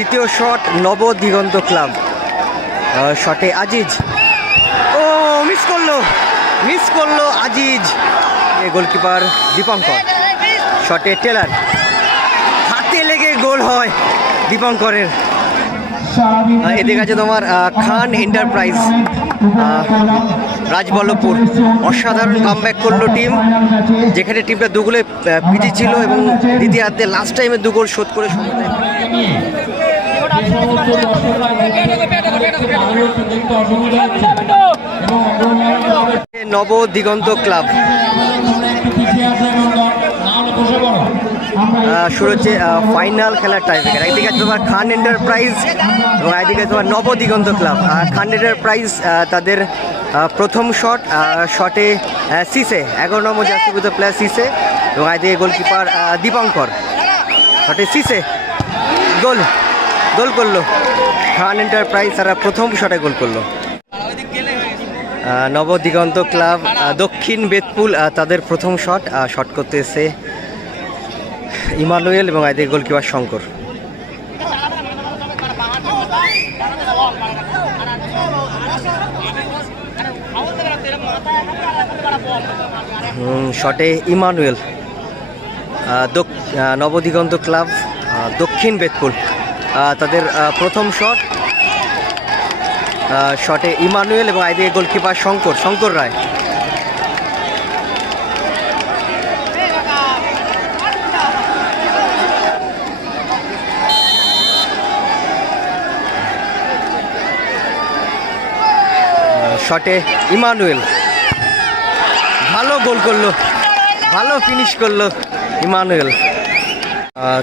দ্বিতীয় shot Nabadiganta club. শটে আজিজ, ও miss করলো আজিজ। গোলকিপার দীপঙ্কর। শটে টেলার, হাতে লেগে গোল হয় দীপঙ্করের। এদিকে আছে তোমার খান এন্টারপ্রাইজ রাজবল্লভপুর। অসাধারণ কামব্যাক করলো টিম, যেখানে টিমটা দুগোলে পিছিয়ে ছিল এবং দ্বিতীয়ার্ধে লাস্ট টাইমে 2 গোল শোধ করে নবদিগন্ত ক্লাব। শুরু হচ্ছে ফাইনাল খেলার টাইব্রেকার। একদিকে আছে তোমার খান এন্টারপ্রাইজ এবং একদিকে তোমার নবদিগন্ত ক্লাব। খান এন্টারপ্রাইজ তাদের প্রথম শটে সিসে 11 নম্বর জার্সিভূত প্লেয়ার সিসে এবং একদিকে গোলকিপার দীপঙ্কর। শটে সিসে গোল করলো খান এন্টারপ্রাইজ, তারা প্রথম শটে গোল করলো। নবদিগন্ত ক্লাব দক্ষিণ বেতপুল তাদের প্রথম শট করতে এসে ইমানুয়েল এবং এদিকে গোলকিপার শঙ্কর। শটে ইমানুয়েল। নবদিগন্ত ক্লাব দক্ষিণ বেতপুল তাদের প্রথম শটে ইমানুয়েল এবং এদিকে গোলকিপার শঙ্কর রায়। শটে ইমানুয়েল ভালো গোল করলো, ভালো ফিনিশ করলো ইমানুয়েল।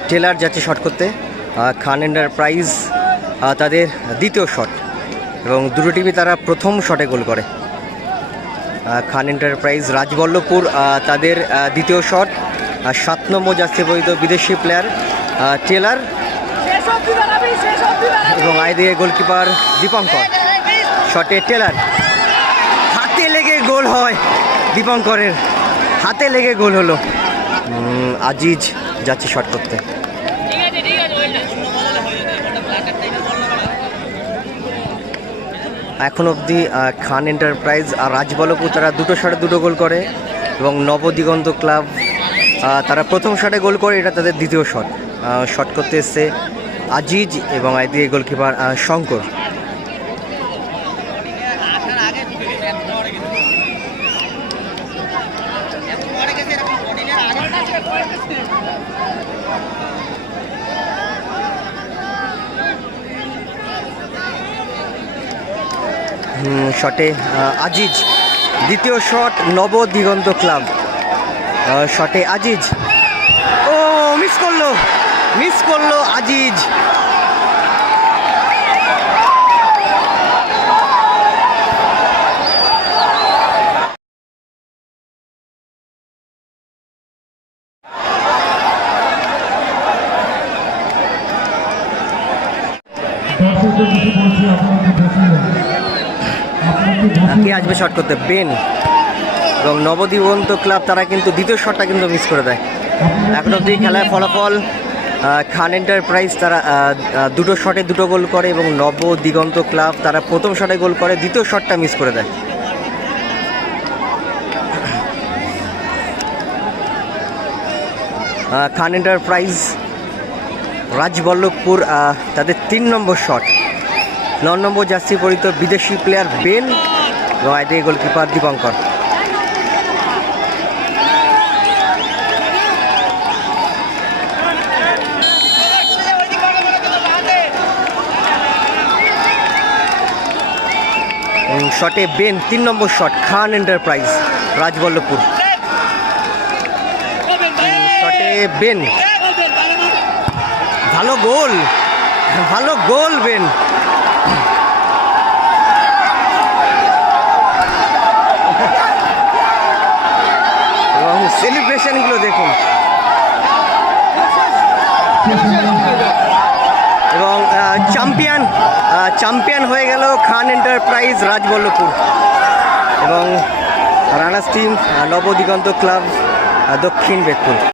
টেলার যাচ্ছে শট করতে। খান এন্টারপ্রাইজ তাদের দ্বিতীয় শট এবং দুটো টিমই তারা প্রথম শটে গোল করে। খান এন্টারপ্রাইজ রাজবল্লভপুর তাদের দ্বিতীয় শট। 7 নম্বর জার্সি পরিহিত বিদেশি প্লেয়ার টেলার এবং এদিকে গোলকিপার দীপঙ্কর। শটে টেলার, হাতে লেগে গোল হয় দীপঙ্করের, হাতে লেগে গোল হলো। আজিজ যাচ্ছে শট করতে। এখন অবধি খান এন্টারপ্রাইজ আর রাজবল্লভপুর তারা দুটো শটে 2 গোল করে এবং নবদিগন্ত ক্লাব তারা প্রথম শটে গোল করে। এটা তাদের দ্বিতীয় শট করতে এসছে আজিজ এবং এদিকে গোলকিপার শঙ্কর। শটে আজিজ, দ্বিতীয় শট নবদিগন্ত ক্লাব। শটে আজিজ, ও মিস করলো আজিজ। কে আসবে শট করতে? বেন এবং নবদিগন্ত ক্লাব তারা কিন্তু দ্বিতীয় শটটা কিন্তু মিস করে দেয়। এখন অবধি খেলার ফলাফল খান এন্টারপ্রাইজ তারা 2 শটে 2 গোল করে এবং নবদিগন্ত ক্লাব তারা প্রথম শটে গোল করে, দ্বিতীয় শটটা মিস করে দেয়। খান এন্টারপ্রাইজ রাজবল্লভপুর তাদের 3 নম্বর শট। 9 নম্বর জার্সি পরিহিত বিদেশি প্লেয়ার বেন এবং এদিকে গোলকিপার দীপঙ্কর। শটে বেন 3 নম্বর শট খান এন্টারপ্রাইজ রাজবল্লভপুর। শটে বেন, ভালো গোল বেন। এবং সেলিব্রেশনগুলো দেখুন। এবং চ্যাম্পিয়ন হয়ে গেল খান এন্টারপ্রাইজ রাজবল্লভপুর এবং রানার্স টিম নবদিগন্ত ক্লাব দক্ষিণ বেতপুর।